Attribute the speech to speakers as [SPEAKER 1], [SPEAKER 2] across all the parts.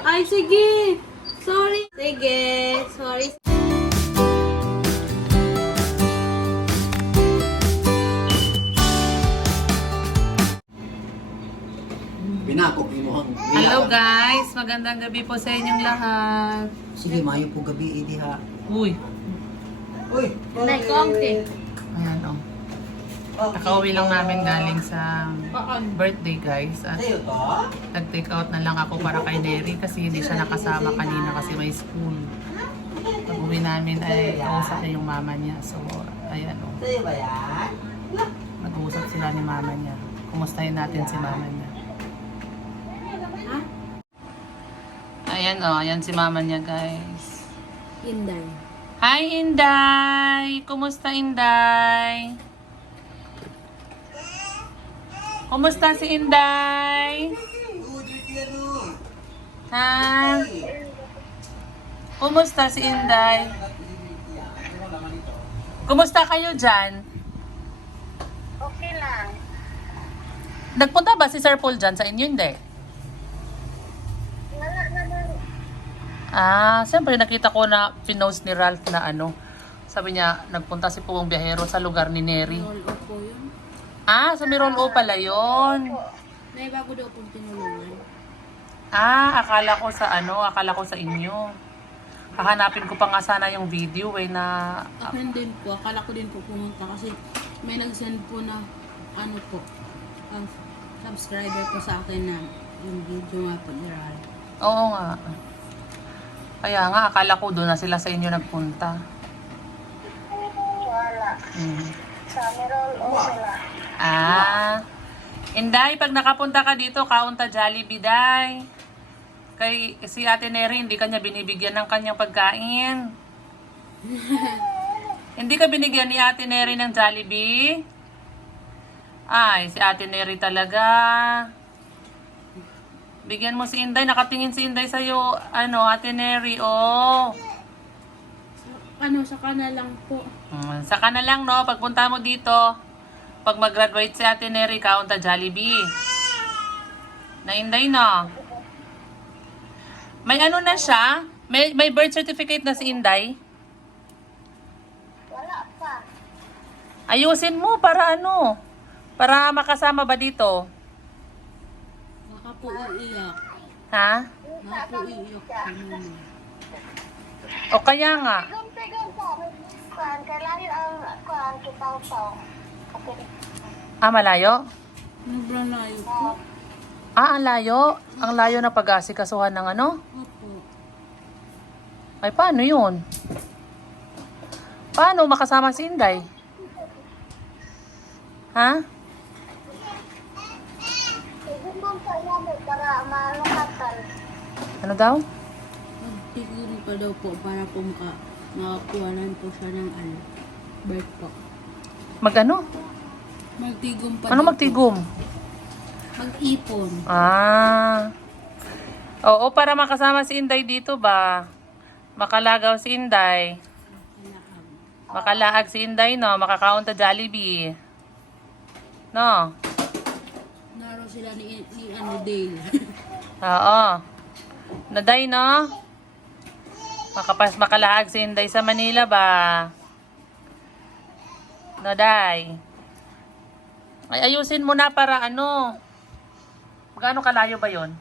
[SPEAKER 1] Ay, sige. Sorry. Sige. Sorry.
[SPEAKER 2] Binakok imuhang.
[SPEAKER 3] Hello guys, magandang gabi po sa inyong lahat.
[SPEAKER 2] Sige, mayo po gabi idi ha.
[SPEAKER 3] Uy,
[SPEAKER 2] Uy,
[SPEAKER 1] Nay, konti.
[SPEAKER 3] ayan o. Nakauwi lang namin galing sa birthday guys. At
[SPEAKER 2] Sa'yo to?
[SPEAKER 3] nag-take out na lang ako para kay Neri kasi hindi siya nakasama kanina kasi may school. Pag uwi namin ay kausap niya yung mama niya. So, ayan o.
[SPEAKER 2] Sa'yo ba yan?
[SPEAKER 3] Nag-uusap sila ni mama niya. Kumustahin natin si mama niya. Ayan o, ayan si mama niya guys.
[SPEAKER 1] Inday.
[SPEAKER 3] Hi Inday! Kumusta Inday? Kumusta si Inday? Ha? Kumusta si Inday? Kumusta kayo dyan?
[SPEAKER 4] Okay lang.
[SPEAKER 3] Nagpunta ba si Sir Paul dyan sa inyo? Hindi.
[SPEAKER 4] Wala naman.
[SPEAKER 3] Siyempre nakita ko na pinost ni Ralph na ano. Sabi niya, nagpunta si Pugong Biyahero sa lugar ni Neri.
[SPEAKER 1] Roll off po yun.
[SPEAKER 3] Sa Mirol O pala yun.
[SPEAKER 1] May bago daw pong tinulungan.
[SPEAKER 3] Akala ko sa inyo. Hahanapin ko pa nga sana yung video na
[SPEAKER 1] Akin din po. Akala ko din po pumunta kasi may nag-send po na ano po. Ang subscriber po sa akin na yung video nga po ni Ral.
[SPEAKER 3] Oo nga. Kaya nga, akala ko doon na sila sa inyo nagpunta.
[SPEAKER 4] Wala. Sa Merol o sila.
[SPEAKER 3] Inday, pag nakapunta ka dito, kaunta Jollibee, Day. Kay si Ate Neri, hindi kanya binibigyan ng kanyang pagkain. Hindi ka binigyan ni Ate Neri ng Jollibee? Ay, si Ate Neri talaga. Bigyan mo si Inday. Nakatingin si Inday sa'yo. Ate Neri, oh.
[SPEAKER 1] Sa kana lang po.
[SPEAKER 3] Saka na lang, no? Pagpunta mo dito, pag mag-graduate si Ate Neri, kaunta Jollibee. Na Inday, no? May ano na siya? May birth certificate na si Inday?
[SPEAKER 4] Wala pa.
[SPEAKER 3] Ayusin mo para ano? Para makasama ba dito?
[SPEAKER 1] Baka po iiyak.
[SPEAKER 3] Ha?
[SPEAKER 1] Baka po iiyak si mama.
[SPEAKER 3] O kaya nga.
[SPEAKER 4] Tigong-tigong sa kuan. Kailangan ang kuan kitang to.
[SPEAKER 3] Malayo?
[SPEAKER 1] Sobrang layo po.
[SPEAKER 3] Ang layo. Ang layo na pag-asikasuhan ng ano?
[SPEAKER 1] Opo.
[SPEAKER 3] Ay, paano yun? Paano makasama si Inday? Ha?
[SPEAKER 4] Tigong sa namin para malukatan.
[SPEAKER 3] Ano daw?
[SPEAKER 1] Magtigil pa daw po para po makakuhanan po siya ng birth po.
[SPEAKER 3] Mag-ano?
[SPEAKER 1] Magtigom pa
[SPEAKER 3] Ano
[SPEAKER 1] daw
[SPEAKER 3] magtigom?
[SPEAKER 1] po. Mag-ipon.
[SPEAKER 3] Oo, para makasama si Inday dito ba? Makalagaw si Inday. Makalaag si Inday, no? Makakaunta Jollibee. No?
[SPEAKER 1] Naro sila ni Dale.
[SPEAKER 3] Oo. Naday, no? Makalaag si Inday sa Manila ba? Naday. Ay, ayusin mo na para ano? Gaano kalayo ba yon?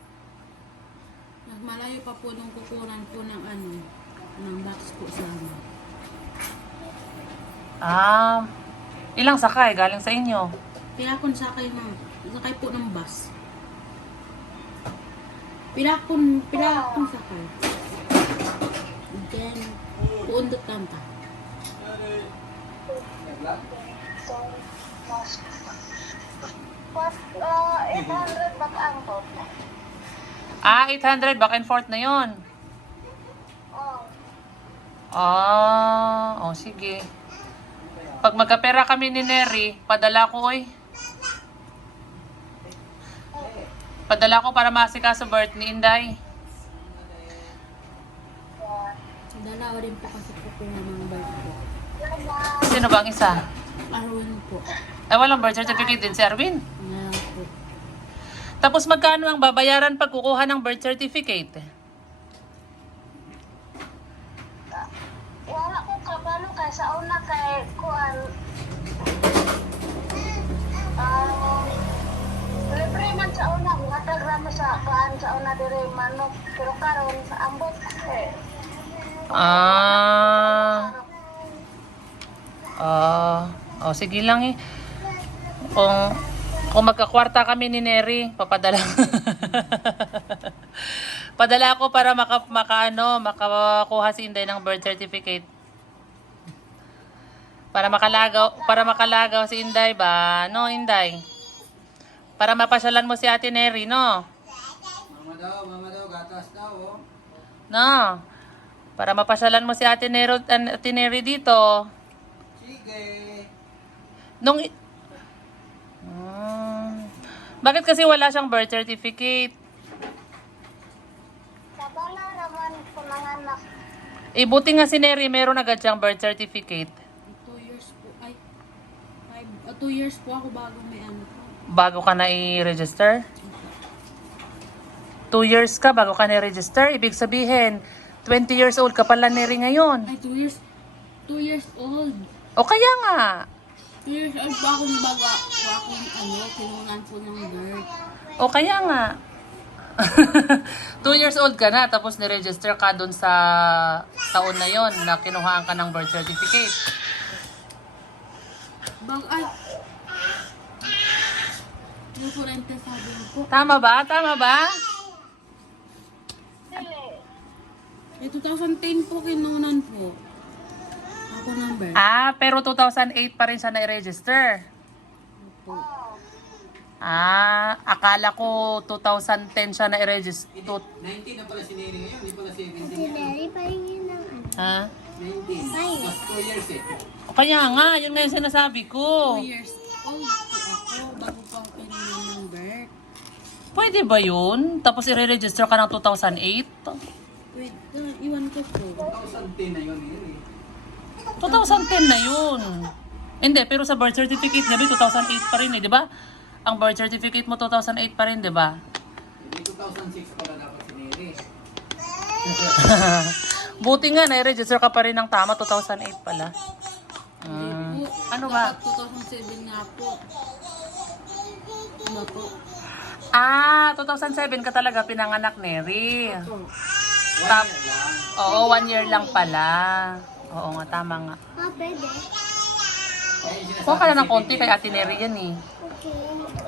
[SPEAKER 1] Malayo pa po nung kukunan po ng ng box po sa amin.
[SPEAKER 3] Ilang sakay galing sa inyo?
[SPEAKER 1] Pilakon sakay po ng bus. Pilakon sakay. Then, puundot kanta.
[SPEAKER 4] What 800 back ang to.
[SPEAKER 3] 800 back and forth na yon. Sige. Pag magkapera kami ni Neri, padala ko Padala ko para masikaso birth ni Inday.
[SPEAKER 1] Dalawa rin po kasi po ng birth po.
[SPEAKER 3] Sino ba ang isa?
[SPEAKER 1] Arwin po.
[SPEAKER 3] Ay, walang birth certificate din si Arvin.
[SPEAKER 1] Nga po.
[SPEAKER 3] Tapos magkano ang babayaran pag kukuha ng birth certificate?
[SPEAKER 4] Wala ko kabalo kay sa una kay kuan. Libre man sa una, matag ramo sa kuan sa una dire manok. Pero karon sa ambot
[SPEAKER 3] Sige lang eh. Kung magkakwarta kami ni Neri, papadala. Padala ako para makakuha si Inday ng birth certificate. Para makalagaw si Inday ba? No, Inday. Para mapasyalan mo si Ate Neri, no?
[SPEAKER 2] Mama daw, gatas daw, oh.
[SPEAKER 3] No. Para mapasyalan mo si Ate Neri dito.
[SPEAKER 2] Sige.
[SPEAKER 3] Bakit kasi wala siyang birth certificate?
[SPEAKER 4] kabala raman sa mga anak.
[SPEAKER 3] Buti nga si Neri, meron agad siyang birth certificate.
[SPEAKER 1] 2 years po. 2 years po ako bago may ano po.
[SPEAKER 3] Bago ka na i-register? 2 years ka bago ka na-register? Ibig sabihin, 20 years old ka pala, Neri, ngayon.
[SPEAKER 1] Ay, 2 years. 2 years old.
[SPEAKER 3] O kaya nga.
[SPEAKER 1] 2 years old po ako bago ako kinunan po ng birth.
[SPEAKER 3] O kaya nga. 2 years old ka na, tapos ni-register ka dun sa taon na yon na kinuhaan ka ng birth certificate.
[SPEAKER 1] Yung kurente sabi mo po.
[SPEAKER 3] Tama ba? Tama ba?
[SPEAKER 1] Eh, 2010 po kinunan po. Ako ng birth.
[SPEAKER 3] Pero 2008 pa rin siya na-register.
[SPEAKER 1] Po.
[SPEAKER 3] Akala ko 2010 siya na-register.
[SPEAKER 2] 19 na pala si Neri ngayon, hindi pala 17
[SPEAKER 4] Si Larry pa rin ng
[SPEAKER 3] Ha?
[SPEAKER 2] 19. Plus 2 years eh.
[SPEAKER 3] O kaya nga, yun nga yung sinasabi
[SPEAKER 1] 2
[SPEAKER 3] ko.
[SPEAKER 1] years old po ako bago po ako kinunan ng birth.
[SPEAKER 3] Pwede ba yun? Tapos i-register ka ng 2008?
[SPEAKER 1] Wait, iwan ko po.
[SPEAKER 2] 2010 na yun, Neri.
[SPEAKER 3] 2010 na yun. Hindi, pero sa birth certificate niya, 2008 pa rin eh, di ba? Ang birth certificate mo 2008 pa rin, di ba?
[SPEAKER 2] May 2006 pala dapat si Neri.
[SPEAKER 3] Buti nga, na-register ka pa rin ng tama, 2008 pala. Ano ba?
[SPEAKER 1] Dapat 2007 nga po. Ano po?
[SPEAKER 3] 2007 ka talaga pinanganak, Neri.
[SPEAKER 1] Po.
[SPEAKER 2] 1 year lang.
[SPEAKER 3] Oo, 1 year lang pala. Oo nga, tama nga.
[SPEAKER 4] Pwede.
[SPEAKER 2] Kaya yung sinasabi
[SPEAKER 3] Kuha ka na ng
[SPEAKER 2] 17
[SPEAKER 3] konti kay Ate Neri yan eh.
[SPEAKER 4] Okay.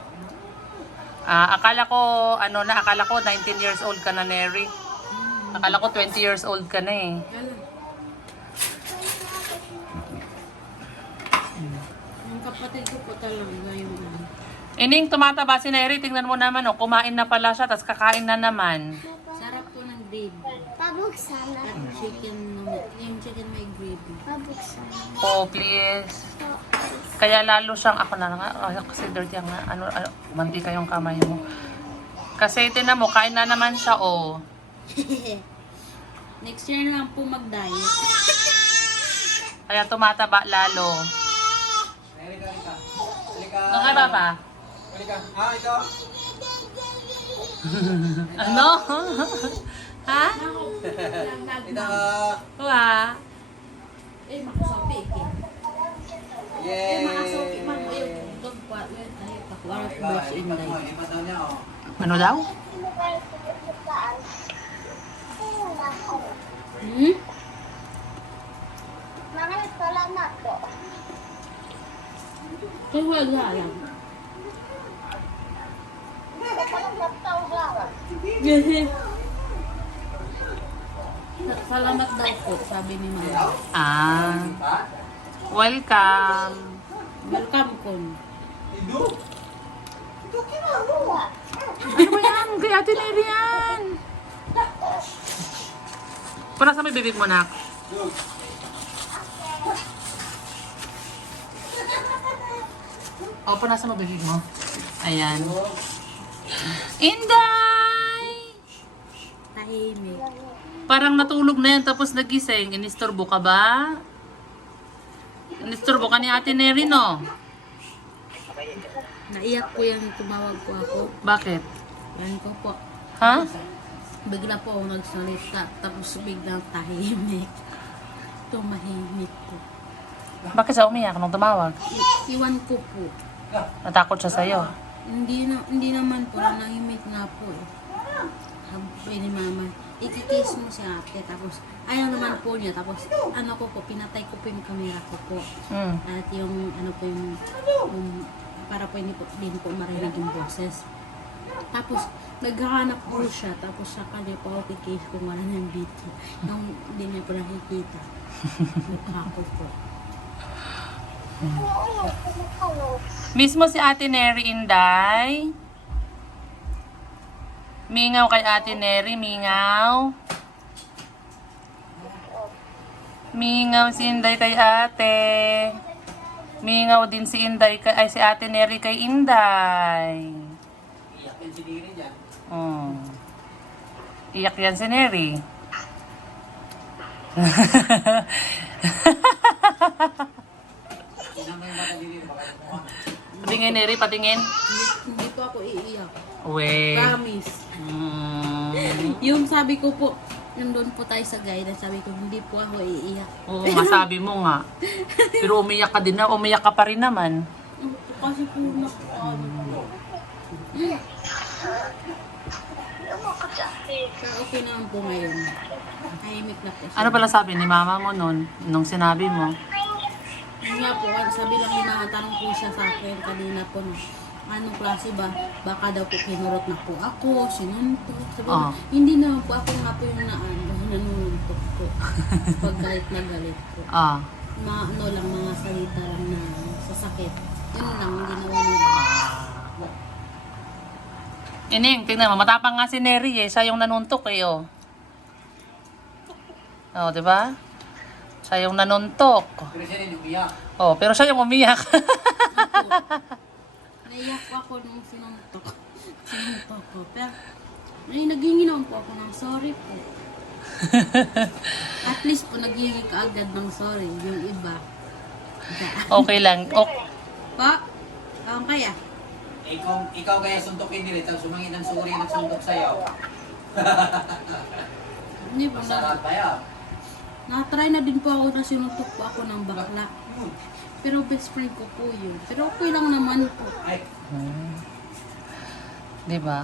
[SPEAKER 3] Akala ko 19 years old ka na, Neri. Akala ko 20 years old ka na eh.
[SPEAKER 1] Alam. Yung kapatid ko po talaga yung
[SPEAKER 3] Ining, tumataba si Neri. Tingnan mo naman, kumain na pala siya, tapos kakain na naman.
[SPEAKER 1] sarap po ng gravy.
[SPEAKER 4] Pabuksan na.
[SPEAKER 1] At yung chicken may gravy.
[SPEAKER 4] Pabuksan.
[SPEAKER 3] Oh, please. Kaya lalo siyang, ako na nga, kasi dirty ang, mantika yung kamay mo. Kasi tinan mo, kain na naman siya, oh.
[SPEAKER 1] Next year lang po mag-diet.
[SPEAKER 3] Kaya tumataba lalo.
[SPEAKER 2] Neri, halika. Halika.
[SPEAKER 3] Okay ba pa?
[SPEAKER 2] Halika. Ito.
[SPEAKER 3] Ano? Ha?
[SPEAKER 2] Ito.
[SPEAKER 3] Wa?
[SPEAKER 1] Eh, makasabi eh.
[SPEAKER 2] Yay!
[SPEAKER 1] Makasabi man po yung dog ay pakwarat
[SPEAKER 2] Iba,
[SPEAKER 1] brush in
[SPEAKER 2] lipat mo.
[SPEAKER 1] life.
[SPEAKER 2] Lipat daw niya, oh.
[SPEAKER 3] Ano daw?
[SPEAKER 1] Hmm?
[SPEAKER 4] Mga salamat po.
[SPEAKER 1] Kaya wala lang.
[SPEAKER 4] Salamat tao lang.
[SPEAKER 1] Salamat daw po, sabi ni Mama.
[SPEAKER 2] Lipat.
[SPEAKER 3] Welcome.
[SPEAKER 1] Welcome ko.
[SPEAKER 3] Ano ba yan? Kay Ate Neri yan. Para sa may bibig mo, nak.
[SPEAKER 2] Look.
[SPEAKER 3] O, pa nasa mabibig mo. Ayan. Inday!
[SPEAKER 1] Tahimik.
[SPEAKER 3] Parang natulog na yan tapos nagising. Inistorbo ka ba? Inistorbo ka ni Ate Neri, no?
[SPEAKER 1] Naiyak po yan, tumawag po ako.
[SPEAKER 3] Bakit?
[SPEAKER 1] Yan ko po.
[SPEAKER 3] Ha?
[SPEAKER 1] Bigla po ako nagsalita, tapos biglang tahimik. Tumahimik po.
[SPEAKER 3] Bakit siya umiyak nung tumawag?
[SPEAKER 1] Iwan ko po.
[SPEAKER 3] Natakot siya sa'yo.
[SPEAKER 1] Hindi naman po, nahimik nga po eh. Sabi ni mama, ikikiss mo si ate, tapos ayaw naman po niya, tapos ano ko po, pinatay ko po yung camera ko po.
[SPEAKER 3] Mm.
[SPEAKER 1] At yung ano po yung para po hindi po din po marinig yung boses. Tapos naghahanap po siya, tapos sa kanya po ako kikiss kung wala niyang video. Yung hindi niya po nakikita. Mukha ko po.
[SPEAKER 3] Mismo si Ate Neri, Inday. Mingaw kay Ate Neri, mingaw. Mingaw si Inday kay ate. Mingaw din si Inday kay, ay si Ate Neri kay Inday.
[SPEAKER 2] Iyak yan si Neri dyan.
[SPEAKER 3] Iyak yan si Neri.
[SPEAKER 2] Tingnan mo yung mata ni Neri, baka mukha.
[SPEAKER 3] Patingin Neri, patingin.
[SPEAKER 1] Hindi po ako iiyak.
[SPEAKER 3] Uwe.
[SPEAKER 1] Promise. Yung sabi ko po, nandun po tayo sa guidance, sabi ko, hindi po ako iiyak.
[SPEAKER 3] Oo nga, sabi mo nga. Pero umiyak ka din na, umiyak ka pa rin naman.
[SPEAKER 1] Kasi po pero okay naman po ngayon. Tahimik na po siya.
[SPEAKER 3] Ano pala sabi ni mama mo nun, nung sinabi mo?
[SPEAKER 1] Yun nga po, sabi lang ni mama, tanong po siya sa akin kanina po, anong klase ba? Baka daw po kinurot na po ako, sinuntok. Sabi ko, hindi naman po ako nga po yung nanununtok po. Pag galit na galit po. Mga ano lang, mga salita lang na sasakit. Yun lang, hindi naman yun.
[SPEAKER 3] Ining, tingnan mo, matapang nga si Neri eh. Siya yung nanuntok eh, oh. Oh, di ba? Siya yung nanuntok.
[SPEAKER 2] Pero siya rin umiyak.
[SPEAKER 3] Oh, pero siya yung umiyak.
[SPEAKER 1] Naiyak po ako nung sinuntok. Sinuntok ko. Pero, naghingi naman po ako ng sorry po. At least po, naghingi ka agad ng sorry. Yung iba.
[SPEAKER 3] Okay lang.
[SPEAKER 1] Pa? Kaya?
[SPEAKER 2] Eh, kung ikaw kaya suntokin Neri, tapos sumangin ng suri ng suntok sa'yo.
[SPEAKER 1] Hindi po.
[SPEAKER 2] Masarap kaya.
[SPEAKER 1] Nakatry na din po ako na sinuntok po ako ng bakla. Pero best friend ko po yun. Pero okay lang naman po.
[SPEAKER 2] Ay,
[SPEAKER 3] Di ba?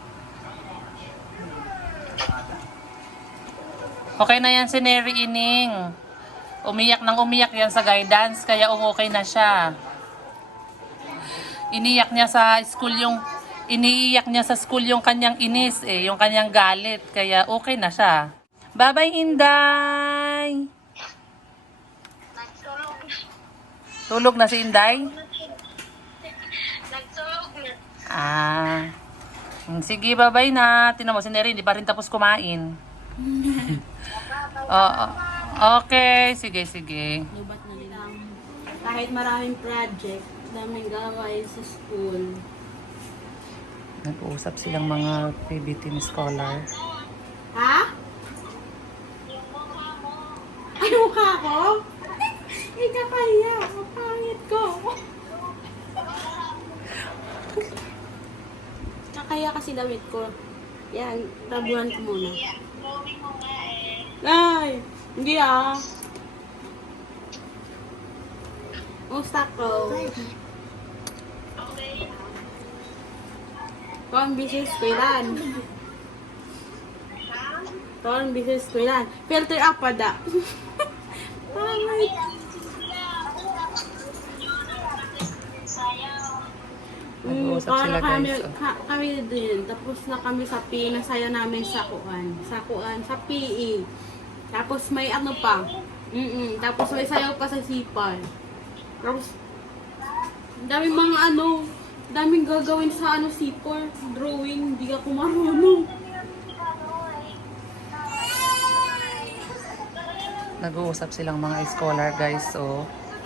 [SPEAKER 3] Okay na yan si Neri, Ining. Umiyak nang umiyak yan sa guidance, kaya okay na siya. Iniiyak niya sa school yung kanyang inis eh, yung kanyang galit, kaya okay na siya. Bye-bye, Inday! Tulog na si Inday? Sige, bye-bye na. Tingnan mo si Neri, hindi pa rin tapos kumain. Okay, sige.
[SPEAKER 1] Lubat na nila. Kahit maraming project, daming gawin sa school.
[SPEAKER 3] Nag-uusap silang mga PBT scholar.
[SPEAKER 1] Ha? Ano mukha ko? Ika kaya, ang pangit ko. Kakaya kasi damit ko. Yan, tabuhan ko muna. Ay, hindi ah. Musta ko? Kung business ko ilan? Kung business ko ilan? Filter up pa da. Pangit.
[SPEAKER 3] Nag-uusap sila, guys.
[SPEAKER 1] Kami din. Tapos na kami sa PE. Nasaya namin sa PE. Tapos may ano pa. Tapos may sayaw pa sa sipal. Tapos, daming mga daming gagawin sa sipal. Drawing, hindi ka kumarunong.
[SPEAKER 3] Nag-uusap silang mga scholar, guys. So,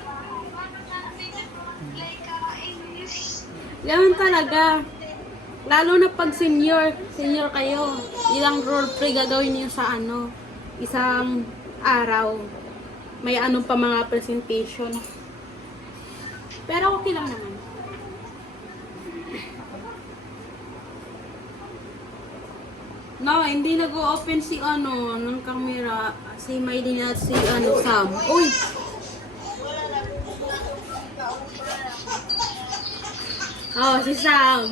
[SPEAKER 1] Ganun talaga. Lalo na pag senior kayo. Ilang role play gagawin niyo sa isang araw. May pa mga presentation. Pero okay lang naman. No, hindi nag-open si ano, ng camera. Si Maylin at si ano, Sam. Uy! Oh, si Sam.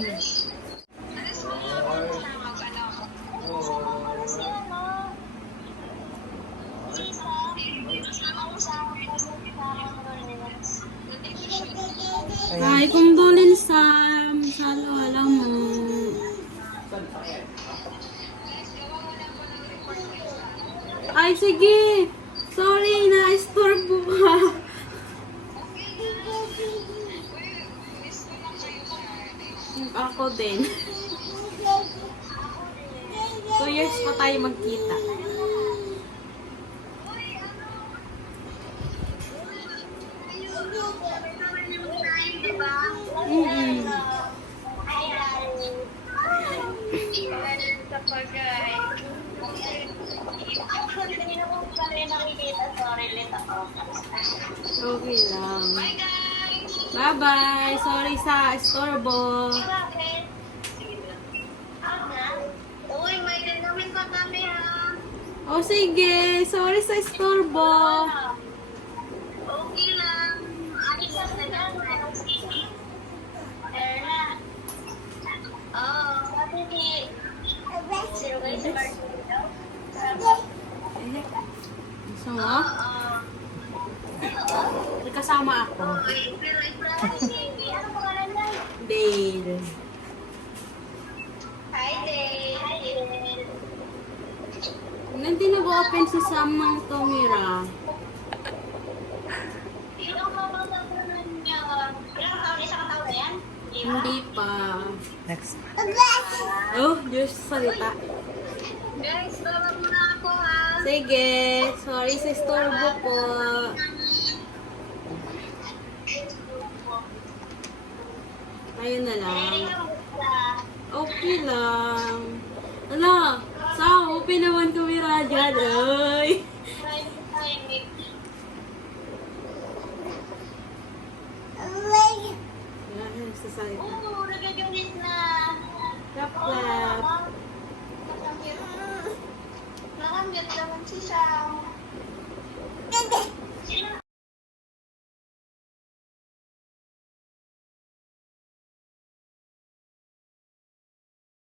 [SPEAKER 1] Ay, condolence Sam. Salo, alam mo. Ay, sige. Sorry, na-istorbo ka. Ako din. 2 years pa tayo magkita. Mm-mm. Okay lang. Bye-bye. Sorry sa istorbo.
[SPEAKER 4] Uy, may gagawin pa kami ha.
[SPEAKER 1] O sige. Sorry sa istorbo.
[SPEAKER 4] Okay lang. Alis ka na lang. Erna. Oo, sabi ni... Zero guys sa cartoon daw.
[SPEAKER 1] So, may kasama ako.
[SPEAKER 4] Ano pangalan na?
[SPEAKER 1] Dale.
[SPEAKER 4] Hi, Dale.
[SPEAKER 1] Hindi nag-open si Sam ng camera.
[SPEAKER 4] Sino ba bang nagunan niya? Ilang taon? Isang taon na yan?
[SPEAKER 1] Hindi pa.
[SPEAKER 3] Next.
[SPEAKER 1] Oh, Diyos salita.
[SPEAKER 4] Guys, baba muna ako ha.
[SPEAKER 1] Sige. Sorry sa istorbo po. Tayo na lang. Okay lang. Ala, Sam, open naman camera dyan. Ay. Yan, sa salita.
[SPEAKER 4] Oo, nagaganit na.
[SPEAKER 1] Clap, clap.
[SPEAKER 4] Nakamit naman si Sam.